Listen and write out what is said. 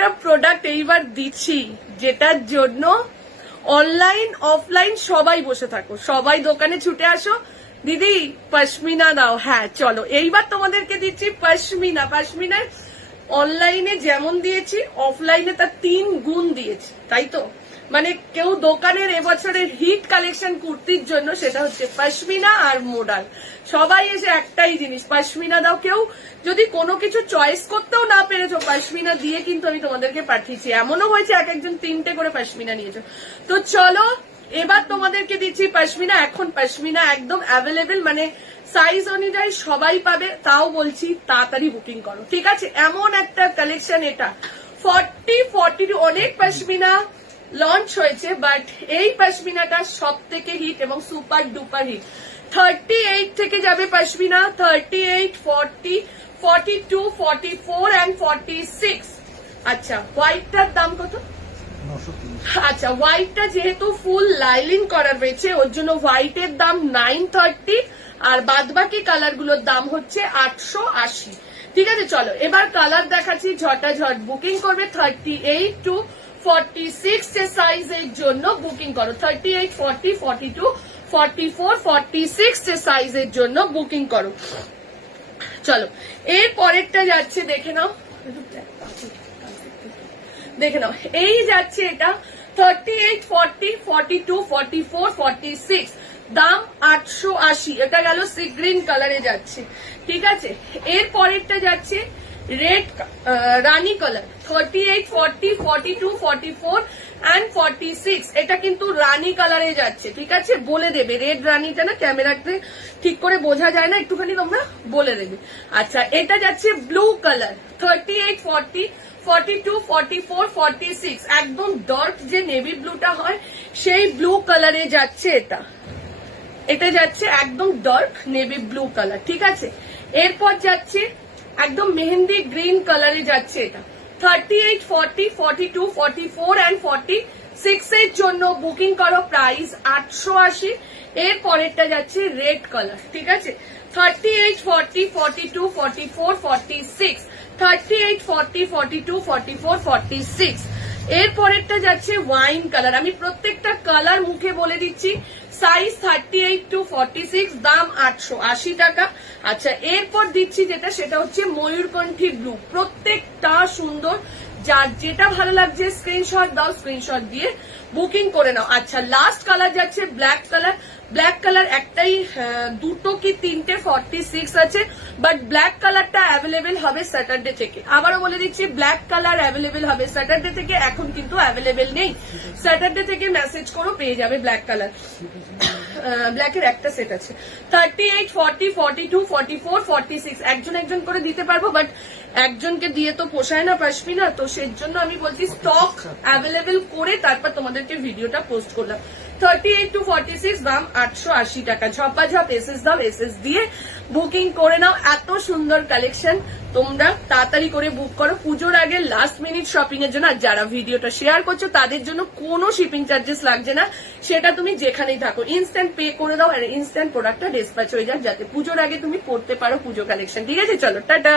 একটা প্রোডাক্ট এইবার দিচ্ছি যেটার জন্য অনলাইন অফলাইন সবাই বসে থাকো, সবাই দোকানে ছুটে আসো, দিদি পশমিনা দাও। হ্যাঁ চলো, এইবার তোমাদেরকে দিচ্ছি পশমিনা। পশমিনার অনলাইনে যেমন দিয়েছি অফলাইনে তার 3 গুণ দিয়েছি, তাই তো? মানে কেউ দোকানের এবছরের হিট কালেকশন কুর্তির জন্য, সেটা হচ্ছে পশমিনা আর মোডাল। সবাই এসে একটাই জিনিস, পশমিনা দাও। কেউ যদি কোনো কিছু চয়েস করতেও না পেরেছো, পশমিনা দিয়ে কিন্তু আমি তোমাদেরকে পাঠিয়েছি। এমনও হয়েছে এক একজন 3টে করে পশমিনা নিয়েছো। তো চলো এবার তোমাদেরকে দিচ্ছি পশমিনা। এখন পশমিনা একদম অ্যাভেলেবেল, মানে সাইজ অনুযায়ী সবাই পাবে। তাও বলছি তাড়াতাড়ি বুকিং করো, ঠিক আছে? এমন একটা কালেকশন এটা। 40 অনেক পশমিনা লঞ্চ হয়েছে, বাট এই পশমিনাটা সব থেকে হিট এবং সুপার ডুপার হিট। 38 থেকে যাবে পশমিনা, 38, 40, 42, 44 and 46। আচ্ছা, হোয়াইটটার দাম কত? আচ্ছা, হোয়াইটটা যেহেতু ফুল লাইলিং করা রয়েছে ওর জন্য হোয়াইটের দাম 930, আর বাদবাকি কালার গুলোর দাম হচ্ছে 880। ঠিক আছে, চলো এবার কালার দেখাচ্ছি, ঝটাঝট বুকিং করবে। 38 to 46 যে সাইজের জন্য বুকিং করো। 38, 40, 42, 44, 46 যে সাইজের জন্য বুকিং করো। চলো এর পরেরটা যাচ্ছে, দেখে নাও, দেখে নাও। এই যাচ্ছে এটা 38, 40, 42, 44, 46, দাম 880। এটা গেল সি গ্রিন কালারে যাচ্ছে, ঠিক আছে? এর পরেরটা যাচ্ছে রেড রানী কালার, 38, 40, 42, 44 and 46। এটা কিন্তু রানী কালারে যাচ্ছে, ঠিক আছে? বলে দেবে রেড রানীটা না, ক্যামেরাতে ঠিক করে বোঝা যায় না, একটুখানি তোমরা বলে দেবে। আচ্ছা, এটা যাচ্ছে ব্লু কালার, 38, 40, 42, 44, 46, একদম ডার্ক যে নেভি ব্লুটা হয় সেই ব্লু কালারে যাচ্ছে এটা। এটা যাচ্ছে একদম ডার্ক নেভি ব্লু কালার, ঠিক আছে? এরপর যাচ্ছে একদম মেহেন্দি গ্রিন কালারে যাচ্ছে এটা। 38, 40, 42, 44 and 46 এর জন্য বুকিং করো, প্রাইস 880। এর পরেরটা যাচ্ছে রেড কালার, ঠিক আছে? 38, 40, 42, 44, 46, 38, 40, 42, 44, 46। এর পরেরটা যাচ্ছে ওয়াইন কালার। আমি প্রত্যেকটা কালার মুখে বলে দিচ্ছি। সাইজ 38 to 46, দাম 880 টাকা। আচ্ছা, এরপর দিচ্ছি যেটা, সেটা হচ্ছে ময়ূরকণ্ঠী ব্লু। প্রত্যেকটা সুন্দর, যার যেটা ভালো লাগছে স্ক্রিনশট দাও, স্ক্রিনশট দিয়ে বুকিং করে নাও। আচ্ছা, লাস্ট কালার যাচ্ছে ব্ল্যাক কালার। ব্ল্যাক কালার একটাই, দুটো কি তিনটে 46 আছে, বাট ব্ল্যাক কালারটা অ্যাভেলেবেল হবে স্যাটারডে থেকে। আবারও বলে দিচ্ছি, ব্ল্যাক কালার অ্যাভেলেবেল হবে স্যাটারডে থেকে, এখন কিন্তু অ্যাভেলেবেল নেই। স্যাটারডে থেকে মেসেজ করো, পেয়ে যাবে ব্ল্যাক কালার। ব্ল্যাকের একটা সেট আছে। 38, 40, 42, 44, 46 একজন একজন করে দিতে পারবো, বাট একজনকে দিয়ে তো পোষায় না পশমিনা, তো সেই জন্য আমি বলছি স্টক অ্যাভেলেবেল করে তারপর তোমাদেরকে ভিডিওটা পোস্ট করলাম। 38 to 46, দাম 880 টাকা। ঝপাঝপ এসএস দাও, এসএস দিয়ে বুকিং করে নাও। এত সুন্দর কালেকশন, তোমরা তাড়াতাড়ি করে বুক করো পুজোর আগে লাস্ট মিনিট শপিং এর জন্য। আর যারা ভিডিওটা শেয়ার করছো তাদের জন্য কোনো শিপিং চার্জেস লাগছে না, সেটা তুমি যেখানেই থাকো ইনস্ট্যান্ট পে করে দাও, আর ইনস্ট্যান্ট প্রোডাক্টটা ডিসপ্যাচ হয়ে যাক, যাতে পুজোর আগে তুমি পড়তে পারো পুজো কালেকশন। ঠিক আছে, চলো টাটা।